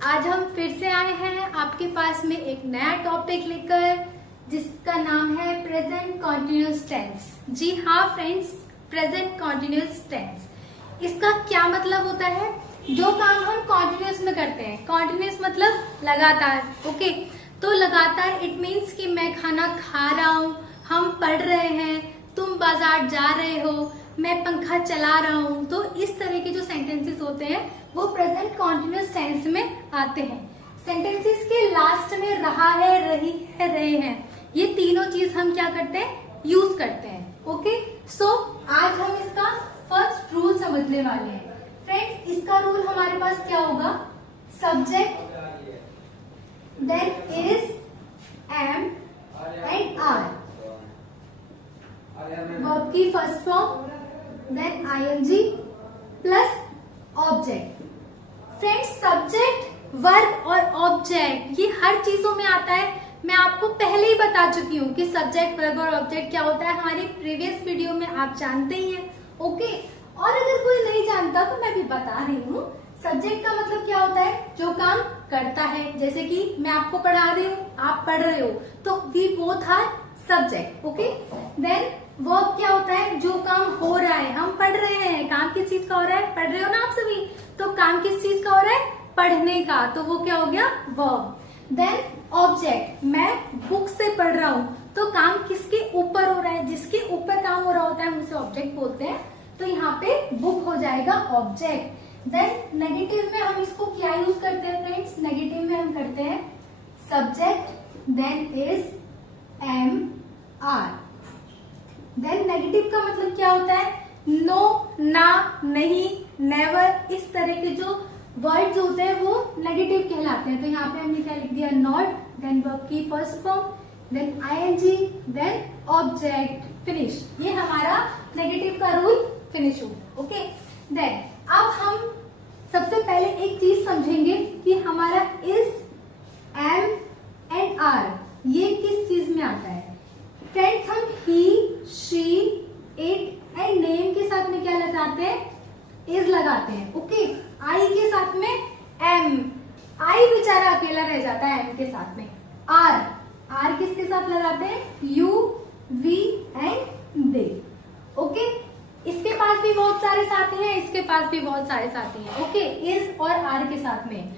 आज हम फिर से आए हैं आपके पास में एक नया टॉपिक लेकर जिसका नाम है प्रेजेंट कॉन्टिन्यूअस टेंस। जी हाँ फ्रेंड्स, प्रेजेंट कॉन्टिन्यूअस टेंस। इसका क्या मतलब होता है? जो काम हम कॉन्टिन्यूअस में करते हैं, कॉन्टिन्यूअस मतलब लगातार। ओके, तो लगातार इट मीन्स कि मैं खाना खा रहा हूँ, हम पढ़ रहे हैं, तुम बाजार जा रहे हो, मैं पंखा चला रहा हूँ। तो इस तरह के जो सेंटेंसेस होते हैं वो प्रेजेंट कॉन्टिन्यूअस टेंस में आते हैं। सेंटेंसेस के लास्ट में रहा है, रही है, रहे हैं, ये तीनों चीज हम क्या करते हैं? यूज करते हैं। ओके, सो आज हम इसका फर्स्ट रूल समझने वाले हैं। फ्रेंड्स, इसका रूल हमारे पास क्या होगा? Subject, then is, am and are. Verb की first form, then ING plus object. Friends, subject, verb और ऑब्जेक्ट ये हर चीजों में आता है। मैं आपको पहले ही बता चुकी हूँ कि सब्जेक्ट, वर्ब और ऑब्जेक्ट क्या होता है, हमारी प्रीवियस वीडियो में आप जानते ही हैं। ओके, और अगर कोई नहीं जानता तो मैं भी बता रही हूँ। सब्जेक्ट का मतलब क्या होता है? जो काम करता है। जैसे कि मैं आपको पढ़ा रही हूँ, आप पढ़ रहे हो, तो we both are subject. Okay, then verb क्या होता है? जो काम हो रहा है, हम पढ़ रहे हैं, काम किस चीज का हो रहा है? पढ़ रहे हो ना आप सभी, तो काम किस चीज का हो रहा है? पढ़ने का, तो वो क्या हो गया? वर्ब। देन ऑब्जेक्ट, मैं बुक से पढ़ रहा हूँ, तो काम किसके ऊपर हो रहा है? जिसके ऊपर काम हो रहा होता है हम उसे ऑब्जेक्ट बोलते हैं। तो यहाँ पे बुक हो जाएगा ऑब्जेक्ट। देन नेगेटिव में हम इसको क्या यूज करते हैं फ्रेंड्स? नेगेटिव में हम करते हैं subject, then is, am, are. Then negative का मतलब क्या होता है? नो, ना, नहीं, नेवर, इस तरह के जो वर्ड्स होते हैं वो नेगेटिव कहलाते हैं। तो यहाँ पे हमने क्या लिख दिया? नॉट, देन वर्ब की first form, then ING, then object, finish. ये हमारा नेगेटिव का रूल फिनिश हुआ। ओके, देन अब हम सबसे पहले एक चीज समझेंगे कि हमारा इज, एम एंड आर ये किस चीज में आता है। फ्रेंड्स, हम ही, शी, इट एंड नेम के साथ में क्या लगाते हैं? इज लगाते हैं। ओके, आई के साथ में एम, आई बेचारा अकेला रह जाता है एम के साथ में। आर, आर किसके साथ लगाते हैं? You, we and they. Okay, इसके पास भी बहुत सारे साथी हैं, इसके पास भी बहुत सारे साथी हैं। ओके, इज और आर के साथ में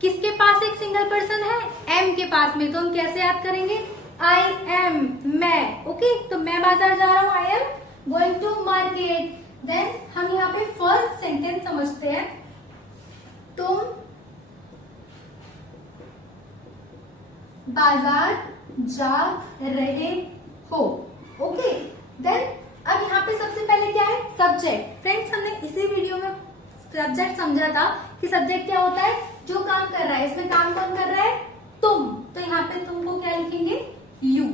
किसके पास एक सिंगल पर्सन है? एम के पास में। तो हम कैसे याद करेंगे? आई एम, मैं। ओके, तो मैं बाजार जा रहा हूँ, I am going to market. Then हम यहाँ पे फर्स्ट सेंटेंस समझते हैं, तुम बाजार जा रहे हो। ओके, देन अब यहाँ पे सबसे पहले क्या है? सब्जेक्ट। फ्रेंड्स, हमने इसी वीडियो में सब्जेक्ट समझा था कि सब्जेक्ट क्या होता है? जो काम कर रहा है। इसमें काम कौन कर रहा है? तुम। तो यहाँ पे तुमको क्या लिखेंगे? यू।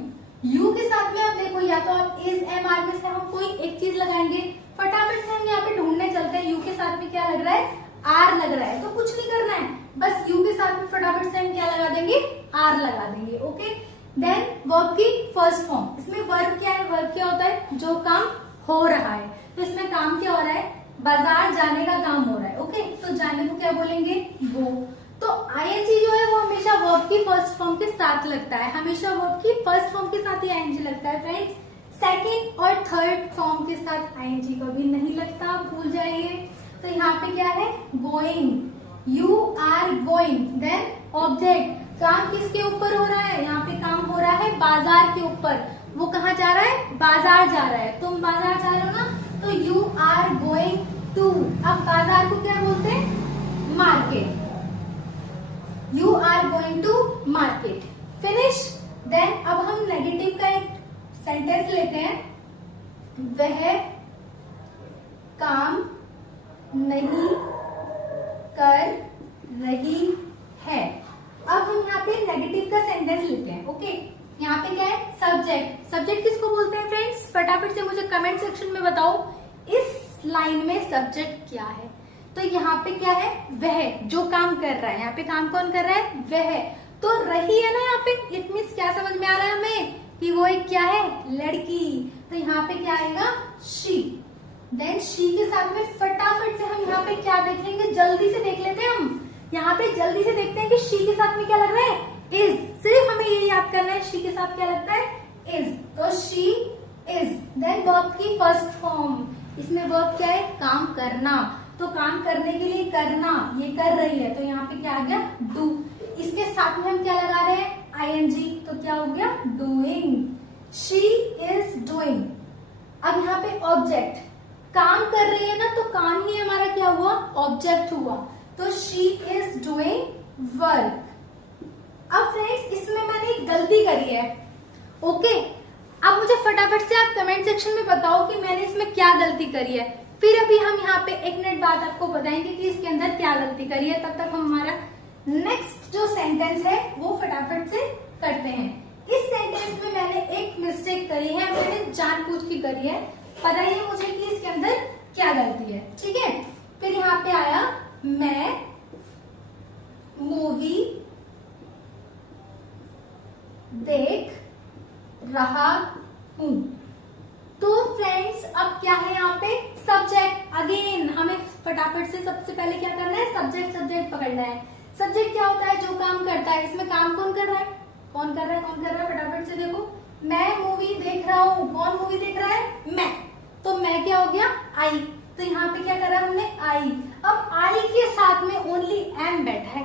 यू के साथ में आप देखो, या तो आप इज, एम, आर में से हम कोई एक चीज लगाएंगे। फटाफट से हम यहाँ पे ढूंढने चलते हैं, यू के साथ में क्या लग रहा है? आर लग रहा है। तो कुछ नहीं करना है, बस यू के साथ में फटाफट से हम क्या लगा देंगे? आर लगा देंगे। ओके, देन वर्ब की फर्स्ट फॉर्म। इसमें वर्ब क्या है? वर्ब क्या होता है? जो काम हो रहा है। तो इसमें काम क्या हो रहा है? बाजार जाने का काम हो रहा है। ओके, तो जाने को क्या बोलेंगे? गो। तो आईएनजी जो है वो हमेशा वर्ब की फर्स्ट फॉर्म के साथ लगता है, हमेशा वर्ब की फर्स्ट फॉर्म के साथ ही आईएनजी लगता है। फ्रेंड्स, सेकेंड और थर्ड फॉर्म के साथ आईएनजी कभी नहीं लगता, भूल जाइए। तो यहाँ पे क्या है? Going, you are going. Then object, काम किसके ऊपर हो रहा है? यहाँ पे काम हो रहा है बाजार के ऊपर। वो कहाँ जा रहा है? बाजार जा रहा है। तुम बाजार जा रहे हो ना, तो यू आर गोइंग टू। अब बाजार को क्या बोलते हैं? Market. You are going to market, finish. Then अब हम नेगेटिव का एक सेंटेंस लेते हैं, वह काम नहीं कर रही है। अब हम यहाँ पे नेगेटिव का सेंटेंस लेते हैं। ओके, यहाँ पे क्या है? सब्जेक्ट। सब्जेक्ट किसको बोलते हैं फ्रेंड्स? फटाफट से मुझे कमेंट सेक्शन में बताओ, इस लाइन में सब्जेक्ट क्या है? तो यहाँ पे क्या है? वह, जो काम कर रहा है। यहाँ पे काम कौन कर रहा है? वह। तो रही है ना यहाँ पे, इट मीन्स क्या समझ में आ रहा है हमें कि वो एक क्या है? लड़की। तो यहाँ पे क्या आएगा? शी। देन शी के साथ में फटाफट से हम यहाँ पे क्या देखेंगे? जल्दी से देख लेते हैं हम। यहाँ पे जल्दी से देखते हैं कि शी के साथ में क्या लग रहा है, इज। सिर्फ हमें ये याद करना है शी के साथ क्या लगता है, इज। तो शी इज। देन वर्ब की फर्स्ट फॉर्म, इसमें वर्ब क्या है, काम करना। तो काम करने के लिए करना, ये कर रही है, तो यहाँ पे क्या आ गया, डू। इसके साथ में हम क्या लगा रहे हैं, आईएनजी, तो क्या हो गया, डूइंग। She is doing. अब यहाँ पे ऑब्जेक्ट, काम कर रही है ना, तो काम ही हमारा क्या हुआ, ऑब्जेक्ट हुआ। तो शी इज डूइंग वर्क। अब फ्रेंड्स इसमें मैंने एक गलती करी है, ओके। अब मुझे फटाफट से आप कमेंट सेक्शन में बताओ कि मैंने इसमें क्या गलती करी है। फिर अभी हम यहाँ पे 1 मिनट बाद आपको बताएंगे कि इसके अंदर क्या गलती करी है। तब तक हम हमारा नेक्स्ट जो सेंटेंस है वो फटाफट से करते हैं। इस सेंटेंस में मैंने एक मिस्टेक करी है, मैंने जानबूझ के करी है। बताइए मुझे कि इसके अंदर क्या गलती है, ठीक है। फिर यहाँ पे आया, मैं मूवी देख रहा हूं। तो फ्रेंड्स अब क्या है यहाँ पे, सब्जेक्ट। अगेन हमें फटाफट से सबसे पहले क्या करना है, सब्जेक्ट सब्जेक्ट पकड़ना है। सब्जेक्ट क्या होता है, जो काम करता है। इसमें काम कौन कर रहा है, कौन कर रहा है, कौन कर रहा है, फटाफट से देखो। मैं मूवी देख रहा हूं, कौन मूवी देख रहा है, मैं। तो मैं क्या हो गया, आई। तो यहाँ पे क्या करा हमने, आई। अब आई के साथ में ओनली एम बैठा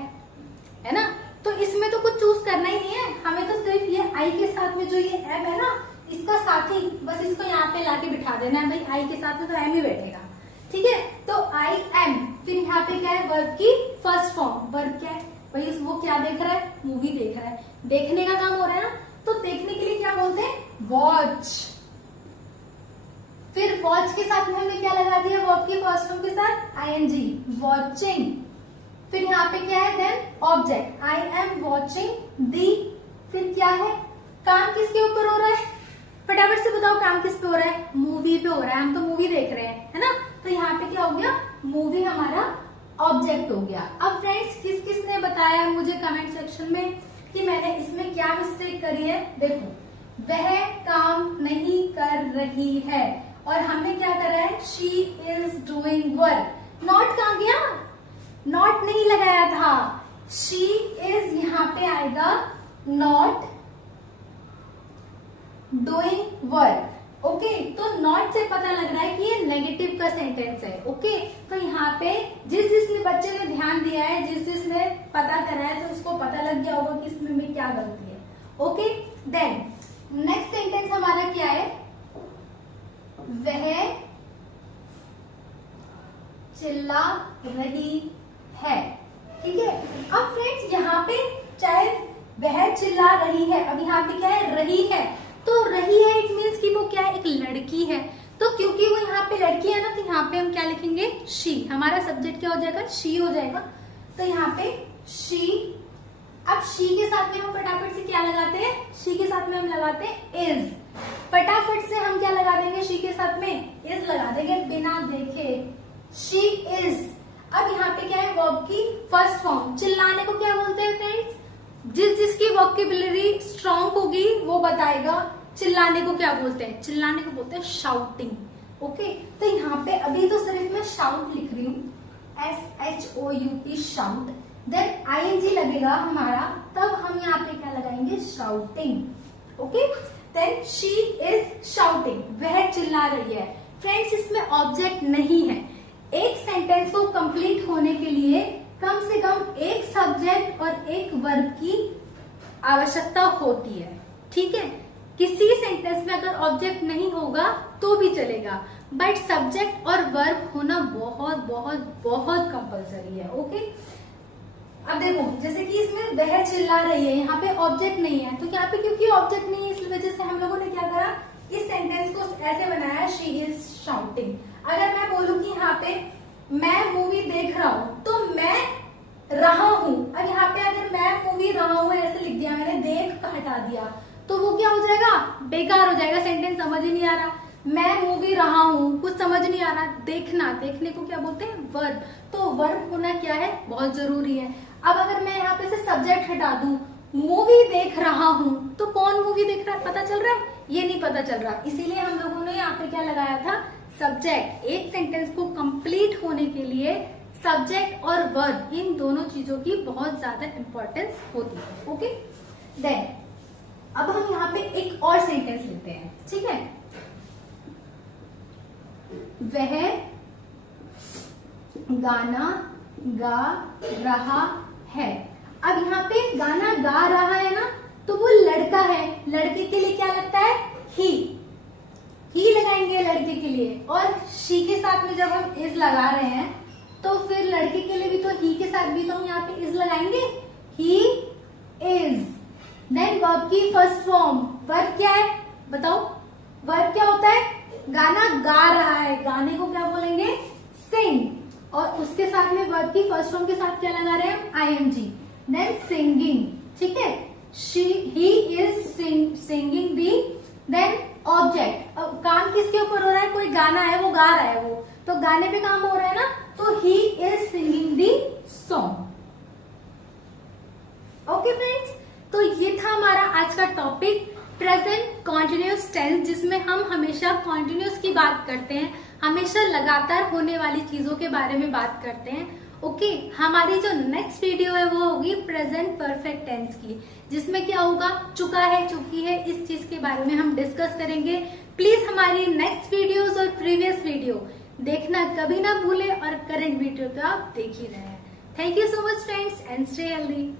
है ना। तो इसमें तो कुछ चूज करना ही नहीं है हमें, तो सिर्फ ये आई के साथ में जो ये एम है ना, इसका साथी, बस इसको यहाँ पे लाके बिठा देना है भाई। आई के साथ में तो एम ही बैठेगा, ठीक है। तो आई एम। फिर यहाँ पे क्या है, वर्ब की फर्स्ट फॉर्म। वर्ब क्या है भाई, वो क्या देख रहा है, मूवी देख रहा है। देखने का काम हो रहा है ना, तो देखने के लिए क्या बोलते हैं, वॉच। फिर वॉच के साथ में हमने क्या लगा दिया, वर्ब की फर्स्ट फॉर्म के साथ आईएनजी, वॉचिंग। फिर यहाँ पे क्या है, then object, I am watching the. फिर क्या है, काम किसके ऊपर हो रहा है, फटाफट से बताओ, काम किस पे हो रहा है, मूवी पे हो रहा है। हम तो मूवी देख रहे हैं, है ना। तो यहाँ पे क्या हो गया, मूवी हमारा ऑब्जेक्ट हो गया। अब फ्रेंड्स किस किस ने बताया मुझे कमेंट सेक्शन में कि मैंने इसमें क्या मिस्टेक करी है। देखो, वह काम नहीं कर रही है, और हमने क्या करा है, she is doing work. Not कहाँ गया, नॉट नहीं लगाया था। शी इज यहाँ पे आएगा, नॉट डूइंग वर्क, ओके। तो नॉट से पता लग रहा है कि ये नेगेटिव का सेंटेंस है, ओके। तो यहाँ पे जिस जिसने बच्चे ने ध्यान दिया है, जिस जिसने पता करा है, तो उसको पता लग गया होगा कि इसमें क्या गलती है, ओके। देन नेक्स्ट सेंटेंस हमारा क्या है, वह चिल्ला रही है, ठीक है। अब फ्रेंड्स यहाँ पे चाहे वह चिल्ला रही है, अब यहाँ पे क्या है, रही है। तो रही है इट मीन्स कि वो क्या है, एक लड़की है। तो क्योंकि वो यहाँ पे लड़की है ना, तो यहाँ पे हम क्या लिखेंगे, शी। हमारा सब्जेक्ट क्या हो जाएगा, शी हो जाएगा। तो यहाँ पे शी। अब शी के साथ में हम फटाफट से क्या लगाते हैं, शी के साथ में हम लगाते हैं इज। फटाफट से हम क्या लगा देंगे, शी के साथ में इज लगा देंगे बिना देखे, शी इज। अब यहाँ पे क्या है, वर्ब की फर्स्ट फॉर्म। चिल्लाने को क्या बोलते हैं फ्रेंड्स, जिस जिसकी वोकैबुलरी स्ट्रॉन्ग होगी वो बताएगा चिल्लाने को क्या बोलते हैं। चिल्लाने को बोलते हैं शाउटिंग, ओके। तो यहाँ पे अभी तो सिर्फ मैं शाउट लिख रही हूँ, SHOUT, शाउट। देन आईएनजी लगेगा हमारा, तब हम यहाँ पे क्या लगाएंगे, shouting, okay. Then she is shouting, वह चिल्ला रही है। फ्रेंड्स इसमें ऑब्जेक्ट नहीं है। एक सेंटेंस को कंप्लीट होने के लिए कम से कम एक सब्जेक्ट और एक वर्ब की आवश्यकता होती है, ठीक है। किसी सेंटेंस में अगर ऑब्जेक्ट नहीं होगा तो भी चलेगा, बट सब्जेक्ट और वर्ब होना बहुत बहुत बहुत कंपलसरी है, ओके। अब देखो, जैसे कि इसमें वह चिल्ला रही है, यहाँ पे ऑब्जेक्ट नहीं है। तो यहाँ पे क्योंकि ऑब्जेक्ट नहीं है, इस वजह से हम लोगों ने क्या करा, इस सेंटेंस को ऐसे बनाया, शी इज शाउटिंग। अगर मैं बोलूं कि यहाँ पे मैं मूवी देख रहा हूं, तो मैं रहा हूं। अब यहाँ पे अगर मैं मूवी रहा हूं ऐसे लिख दिया मैंने, देख का हटा दिया, तो वो क्या हो जाएगा, बेकार हो जाएगा, सेंटेंस समझ ही नहीं आ रहा। मैं मूवी रहा हूं, कुछ समझ नहीं आ रहा। देखना, देखने को क्या बोलते हैं, वर्ब। तो वर्ब होना क्या है, बहुत जरूरी है। अब अगर मैं यहाँ पे से सब्जेक्ट हटा दूं, मूवी देख रहा हूं, तो कौन मूवी देख रहा है, पता चल रहा है, ये नहीं पता चल रहा। इसीलिए हम लोगों ने यहाँ पे क्या लगाया था, सब्जेक्ट। एक सेंटेंस को कंप्लीट होने के लिए सब्जेक्ट और वर्ब इन दोनों चीजों की बहुत ज्यादा इंपॉर्टेंस होती है। ओके, देन अब हम यहाँ पे एक और सेंटेंस लेते हैं, ठीक है। वह गाना गा रहा है। अब यहाँ पे गाना गा रहा है ना, तो वो लड़का है, लड़के के लिए क्या लगता है, ही लगाएंगे लड़के के लिए। और शी के साथ में जब हम इज लगा रहे हैं तो फिर लड़के के लिए भी तो ही के साथ भी तो हम यहाँ पे इज लगाएंगे, ही इज। देन वर्ब की फर्स्ट फॉर्म, वर्ब क्या है बताओ, वर्ब क्या होता है, गाना गा रहा है, गाने को क्या बोलेंगे, सिंग। और उसके साथ में वर्ब की फर्स्ट फॉर्म के साथ क्या लगा रहे हैं, आईएनजी। देन सिंगिंग, ठीक है, he is singing the. Then object, अब काम किसके ऊपर हो रहा है, कोई गाना है, वो गा रहा है, वो तो गाने पे काम हो रहा है ना, तो ही is singing the song. Okay friends, तो ये था हमारा आज का टॉपिक प्रेजेंट कॉन्टिन्यूस टेंस, जिसमें हम हमेशा कॉन्टिन्यूस की बात करते हैं, हमेशा लगातार होने वाली चीजों के बारे में बात करते हैं। ओके, हमारी जो नेक्स्ट वीडियो है वो होगी प्रेजेंट परफेक्ट टेंस की, जिसमें क्या होगा, चुका है, चुकी है, इस चीज के बारे में हम डिस्कस करेंगे। प्लीज हमारी नेक्स्ट वीडियोस और प्रीवियस वीडियो देखना कभी ना भूले और करंट वीडियो तो आप देख ही रहे हैं। Thank you so much friends and stay healthy.